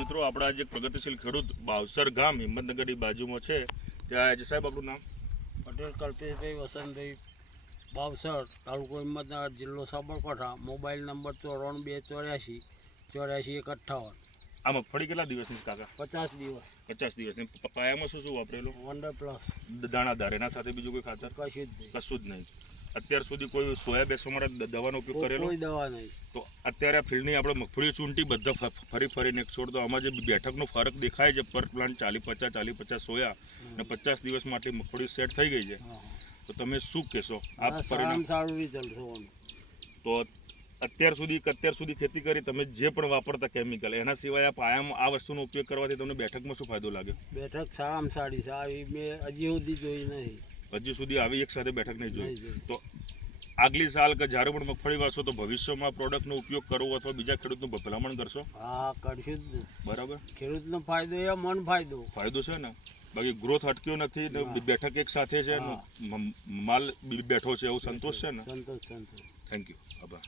મિત્રો આપણા જે પ્રગતિશીલ ખેડૂત બાવસર ગામ હિંમતનગરની બાજુમાં છે. ત્યાં આજે સાહેબ આપણું નામ? પટેલ કલ્પેશભાઈ વસંતભાઈ બાવસર તાલુકો હિંમતનગર જિલ્લો સાબરકાંઠા. મોબાઈલ નંબર ચોરાણું બે ચોર્યાસી ચોર્યાસી એક અઠ્ઠાવન. આ મગફળી કેટલા દિવસની કાકા? પચાસ દિવસ. પચાસ દિવસની. પાયામાં શું શું વાપરેલું? Wonder plus. દાણાદાર. એના સાથે બીજું કોઈ ખાતર? કશું જ નહીં. કશું જ નહીં. અત્યાર સુધી કોઈ સોયા બેસવા દવાનો ઉપયોગ કરેલો? કોઈ દવા નહીં. તો અત્યારે આ ફિલ્ડની આપણે મગફળી ચૂંટી બધા ફરી ફરીને છોડ તો આમાં જે બેઠકનો ફરક દેખાય છે પર પ્લાન્ટ ચાલી પચાસ ચાલી પચાસ સોયા અને પચાસ દિવસ માટે મગફળી સેટ થઈ ગઈ છે. તો તમે શું કહેશો? આ પરિણામ સારું રિઝલ્ટ તો અત્યાર સુધી અત્યાર સુધી ખેતી કરી તમે જે પણ વાપરતા કેમિકલ એના સિવાય આ પાયામાં આ વસ્તુનો ઉપયોગ કરવાથી તમને બેઠકમાં શું ફાયદો લાગ્યો બેઠક સારામાં સારી છે. આવી મેં હજી સુધી જોઈ નહીં. હજી સુધી આવી એક સાથે બેઠક નહીં જોઈ. તો આગલી સાલ કે જ્યારે પણ મગફળી વાવશો તો ભવિષ્યમાં પ્રોડક્ટનો ઉપયોગ કરવો અથવા બીજા ખેડૂતનું ભલામણ કરશો? હા કરશું જ બરાબર? ખેડૂતનો ફાયદો એ મન ફાયદો. ફાયદો છે ને? બાકી ગ્રોથ અટક્યો નથી ને બેઠક એક સાથે છે માલ બેઠો છે એવું સંતોષ છે ને? સંતોષ સંતોષ. થેન્ક યુ આભાર.